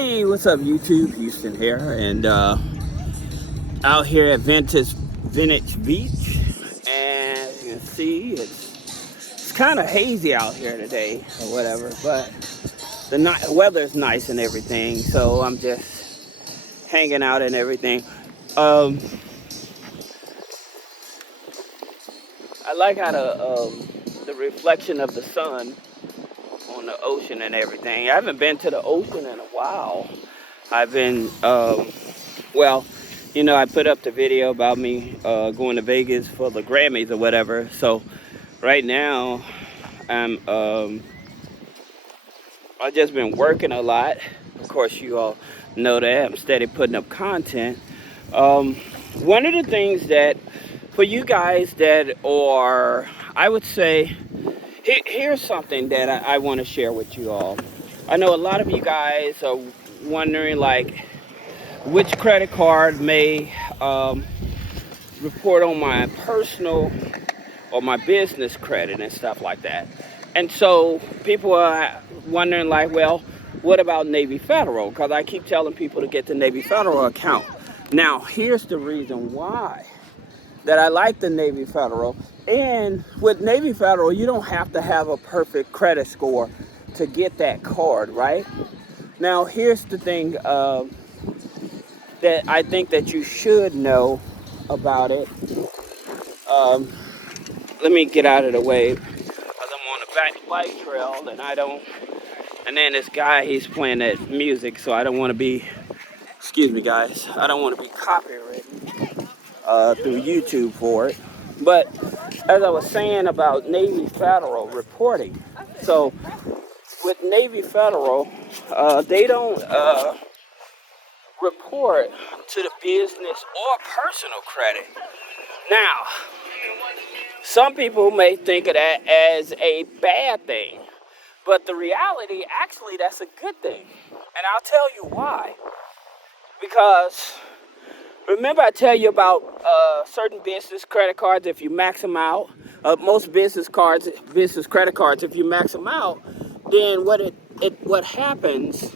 Hey, what's up YouTube? Houston here, and out here at Venice Beach, and you can see it's kind of hazy out here today or whatever, but the weather's nice and everything, so I'm just hanging out and everything. I like how the reflection of the sun on the ocean and everything. I haven't been to the ocean in a while. I've been, well, I put up the video about me going to Vegas for the Grammys or whatever. So right now, I've just been working a lot. Of course, you all know that. I'm steady putting up content. One of the things that, for you guys that are, I would say, here's something that I want to share with you all. I know a lot of you guys are wondering, like, which credit card may report on my personal or my business credit and stuff like that. And so people are wondering, like, well, what about Navy Federal? Because I keep telling people to get the Navy Federal account. Now, here's the reason why that I like the Navy Federal. And with Navy Federal, you don't have to have a perfect credit score to get that card, right? Now, here's the thing that I think that you should know about it. Let me get out of the way because I'm on the back bike trail and then this guy, he's playing that music, so I don't want to be, excuse me guys, I don't want to be copywritten through YouTube for it. But as I was saying about Navy Federal reporting, so with Navy Federal, they don't report to the business or personal credit. Now, some people may think of that as a bad thing, but the reality, actually, that's a good thing. And I'll tell you why. Because remember I tell you about certain business credit cards, if you max them out, most business credit cards, if you max them out, then what happens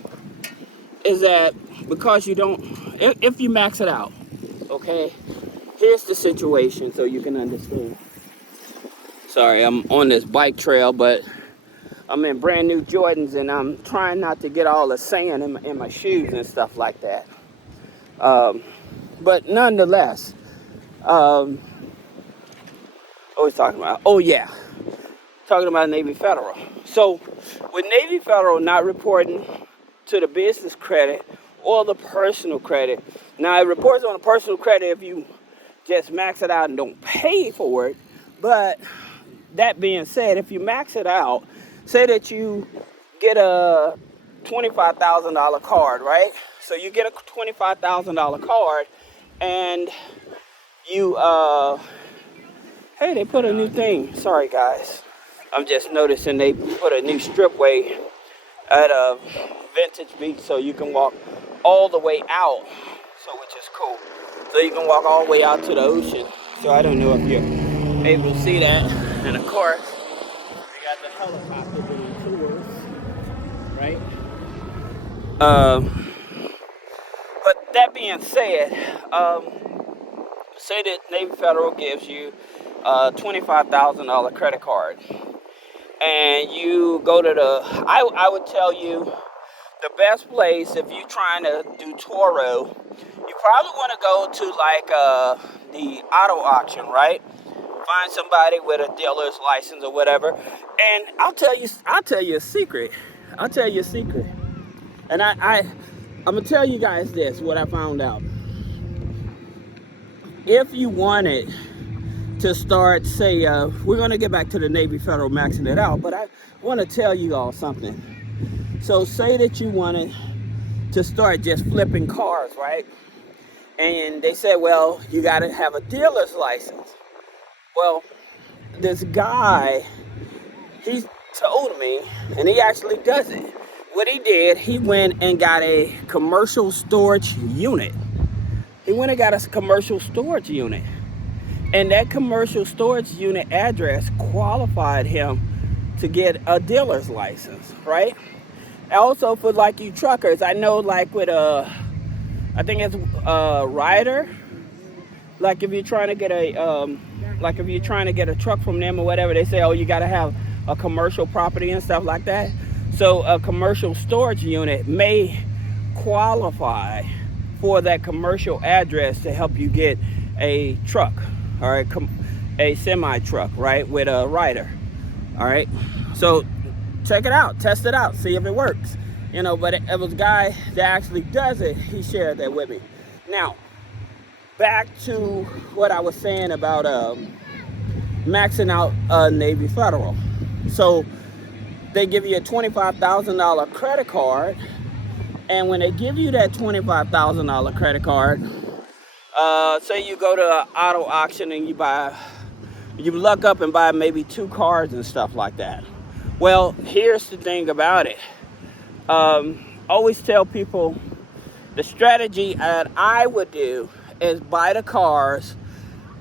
is that because you don't, if you max it out, okay, here's the situation so you can understand. Sorry, I'm on this bike trail, but I'm in brand new Jordans and I'm trying not to get all the sand in my shoes and stuff like that. But nonetheless, what was talking about? Oh yeah, talking about Navy Federal. So with Navy Federal not reporting to the business credit or the personal credit, now it reports on the personal credit if you just max it out and don't pay for it. But that being said, if you max it out, say that you get a $25,000 card, right? So you get a $25,000 card, and you, hey, they put a new thing. Sorry, guys. I'm just noticing they put a new stripway at Vintage Beach, so you can walk all the way out, so which is cool. So you can walk all the way out to the ocean. So I don't know if you're able to see that. And of course, we got the helicopter doing tours, right? But that being said, say that Navy Federal gives you a $25,000 credit card, and you go to I would tell you the best place if you're trying to do Turo, you probably want to go to like the auto auction, right? Find somebody with a dealer's license or whatever, and I'll tell you a secret. And I'm gonna tell you guys this, what I found out. If you wanted to start, say, we're gonna get back to the Navy Federal maxing it out, but I want to tell you all something. So say that you wanted to start just flipping cars, right? And they said, well, you gotta have a dealer's license. Well, this guy, he told me, and he actually does it. What he did, he went and got a commercial storage unit. And that commercial storage unit address qualified him to get a dealer's license, right? Also for like you truckers, I know like with I think it's Ryder. Like if you're trying to get a truck from them or whatever, they say, oh, you got to have a commercial property and stuff like that. So a commercial storage unit may qualify for that commercial address to help you get a truck, all right, a semi truck, right, with a Ryder, all right. So check it out, test it out, see if it works, you know. But it was a guy that actually does it. He shared that with me. Now, back to what I was saying about maxing out Navy Federal. So they give you a $25,000 credit card, and when they give you that $25,000 credit card, say you go to an auto auction and you luck up and buy maybe 2 cars and stuff like that. Well, here's the thing about it. Always tell people the strategy that I would do is buy the cars.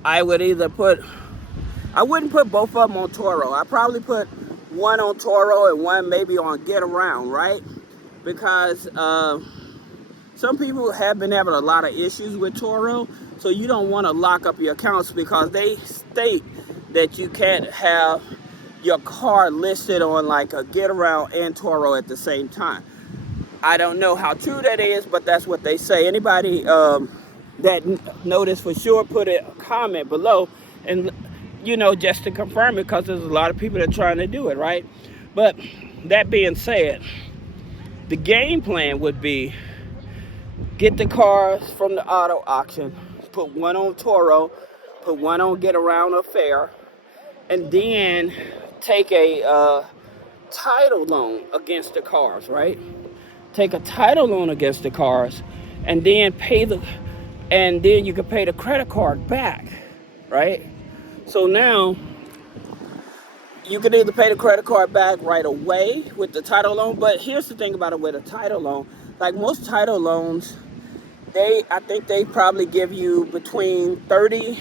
I wouldn't put both of them on Turo. I probably put one on Turo and one maybe on Get Around, right? Because some people have been having a lot of issues with Turo, so you don't want to lock up your accounts because they state that you can't have your car listed on like a Get Around and Turo at the same time. I don't know how true that is, but that's what they say. Anybody that knows for sure, put a comment below, and you know, just to confirm it, because there's a lot of people that are trying to do it, right? But that being said, the game plan would be get the cars from the auto auction, put one on Turo, put one on Get Around or Fair, and then take a title loan against the cars, right? Take a title loan against the cars, and then you can pay the credit card back, right? So now you can either pay the credit card back right away with the title loan, but here's the thing about it with a title loan. Like most title loans, I think they probably give you between 30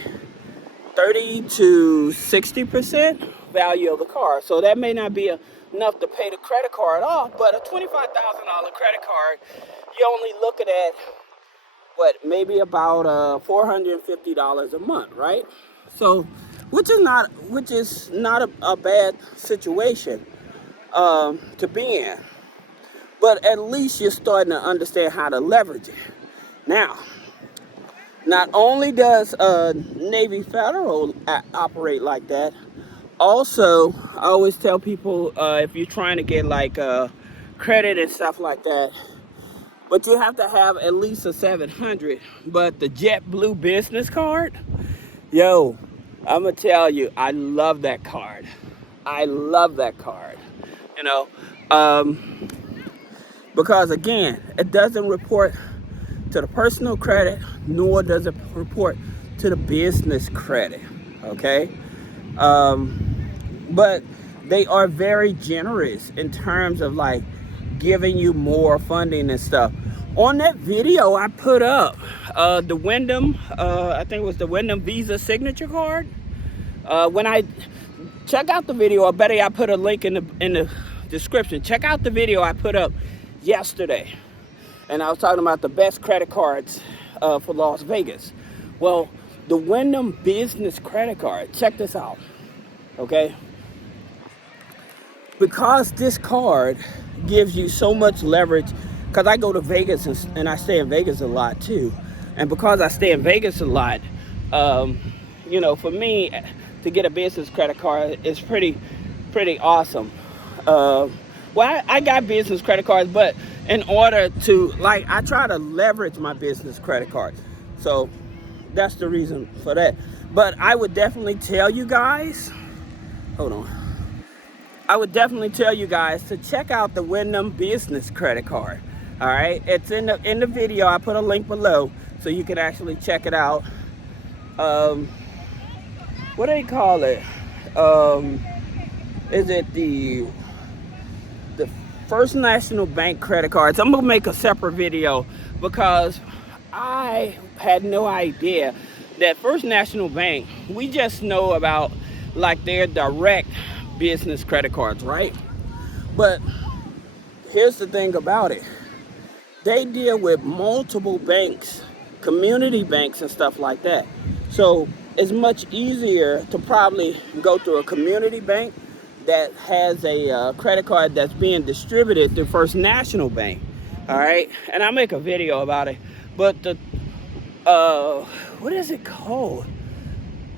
to 60% value of the car. So that may not be enough to pay the credit card off, but a $25,000 credit card, you're only looking at maybe about $450 a month, right? So which is not a bad situation to be in, but at least you're starting to understand how to leverage it. Now, not only does Navy Federal operate like that, also I always tell people if you're trying to get like credit and stuff like that, but you have to have at least a 700. But the JetBlue business card, yo, I'm gonna tell you, I love that card. I love that card. You know, because again, it doesn't report to the personal credit, nor does it report to the business credit. Okay, but they are very generous in terms of like giving you more funding and stuff. On that video I put up, the Wyndham, I think it was the Wyndham Visa signature card. When I check out the video, I bet I put a link in the description. Check out the video I put up yesterday, and I was talking about the best credit cards for Las Vegas. Well, the Wyndham business credit card, check this out, okay? Because this card gives you so much leverage, because I go to Vegas and I stay in Vegas a lot too, and because I stay in Vegas a lot, you know, for me to get a business credit card is pretty awesome. Well, I got business credit cards, but in order to, like, I try to leverage my business credit card, so that's the reason for that. But I would definitely tell you guys, I would definitely tell you guys to check out the Wyndham business credit card. All right, it's in the video. I put a link below so you can actually check it out. What do they call it? Is it the First National Bank credit cards? I'm gonna make a separate video because I had no idea that First National Bank, we just know about like their direct business credit cards, right? But here's the thing about it. They deal with multiple banks, community banks and stuff like that. So it's much easier to probably go to a community bank that has a credit card that's being distributed through First National Bank. All right, and I'll make a video about it. But the what is it called?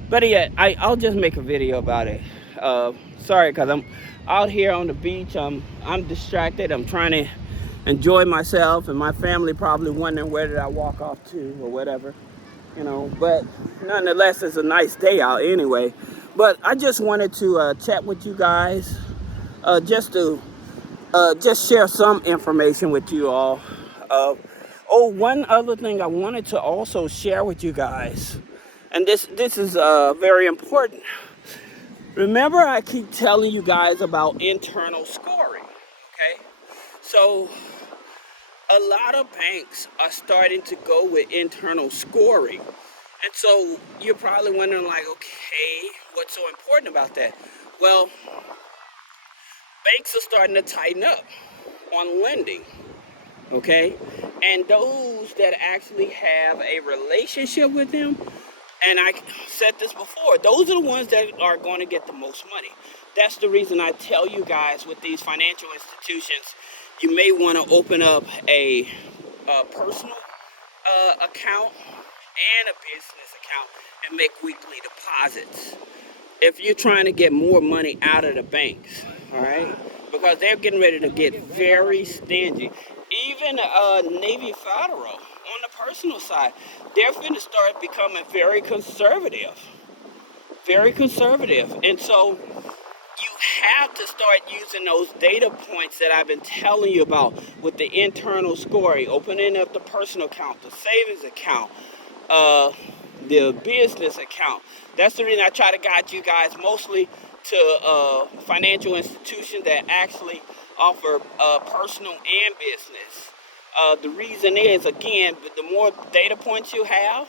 But yeah, I'll just make a video about it. Sorry, because I'm out here on the beach. I'm distracted. I'm trying to enjoy myself, and my family probably wondering where did I walk off to or whatever, you know. But nonetheless, it's a nice day out anyway. But I just wanted to chat with you guys, just to just share some information with you all. Oh, one other thing I wanted to also share with you guys, and this is very important. Remember, I keep telling you guys about internal scoring, okay? So a lot of banks are starting to go with internal scoring. And so you're probably wondering, like, okay, what's so important about that? Well, banks are starting to tighten up on lending, okay? And those that actually have a relationship with them, and I said this before, those are the ones that are going to get the most money. That's the reason I tell you guys, with these financial institutions, you may want to open up a personal account and a business account and make weekly deposits if you're trying to get more money out of the banks, all right? Because they're getting ready to get very stingy. Even Navy Federal, on the personal side, they're finna start becoming very conservative. Very conservative. And so you have to start using those data points that I've been telling you about with the internal scoring, opening up the personal account, the savings account, the business account. That's the reason I try to guide you guys mostly to financial institutions that actually offer personal and business. The reason is, again, the more data points you have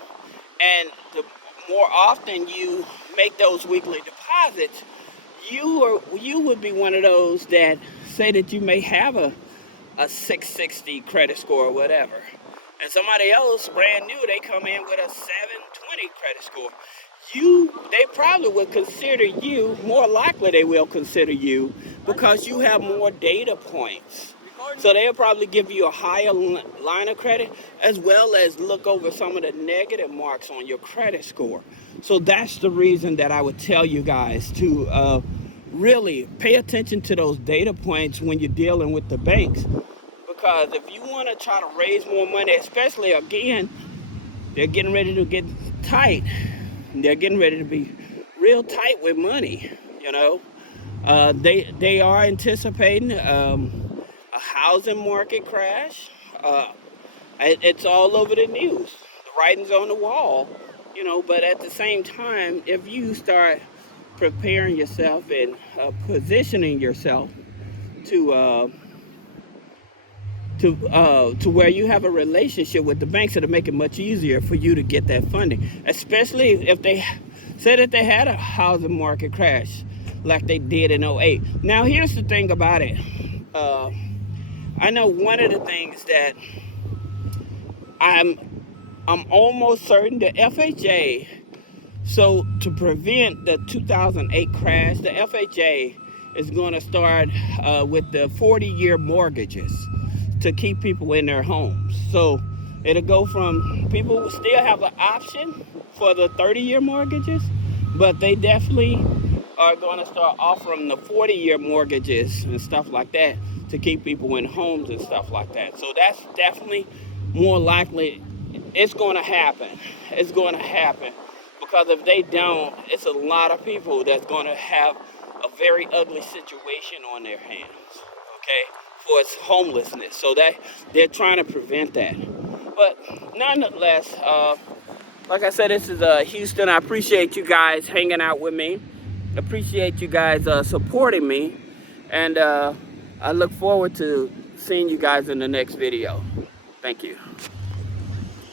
and the more often you make those weekly deposits, you would be one of those that say that you may have a 660 credit score or whatever, and somebody else brand new, they come in with a 720 credit score. They probably would consider you, more likely they will consider you, because you have more data points. So they'll probably give you a higher line of credit, as well as look over some of the negative marks on your credit score. So that's the reason that I would tell you guys to really pay attention to those data points when you're dealing with the banks. Because if you want to try to raise more money, especially, again, they're getting ready to get tight. They're getting ready to be real tight with money, you know. They are anticipating a housing market crash. It's all over the news. The writing's on the wall, you know. But at the same time, if you start preparing yourself and positioning yourself to where you have a relationship with the banks, that'll make it much easier for you to get that funding, especially if they said that they had a housing market crash like they did in '08. Now, here's the thing about it. I know one of the things that I'm almost certain the FHA, so to prevent the 2008 crash, the FHA is going to start with the 40-year mortgages to keep people in their homes. So it'll go from, people will still have the option for the 30-year mortgages, but they definitely are going to start offering the 40-year mortgages and stuff like that to keep people in homes and stuff like that. So that's definitely more likely. It's going to happen. It's going to happen, because if they don't, it's a lot of people that's going to have a very ugly situation on their hands, okay, for its homelessness. So that they're trying to prevent that. But nonetheless, like I said, this is Houston. I appreciate you guys hanging out with me. Appreciate you guys supporting me. And I look forward to seeing you guys in the next video. Thank you.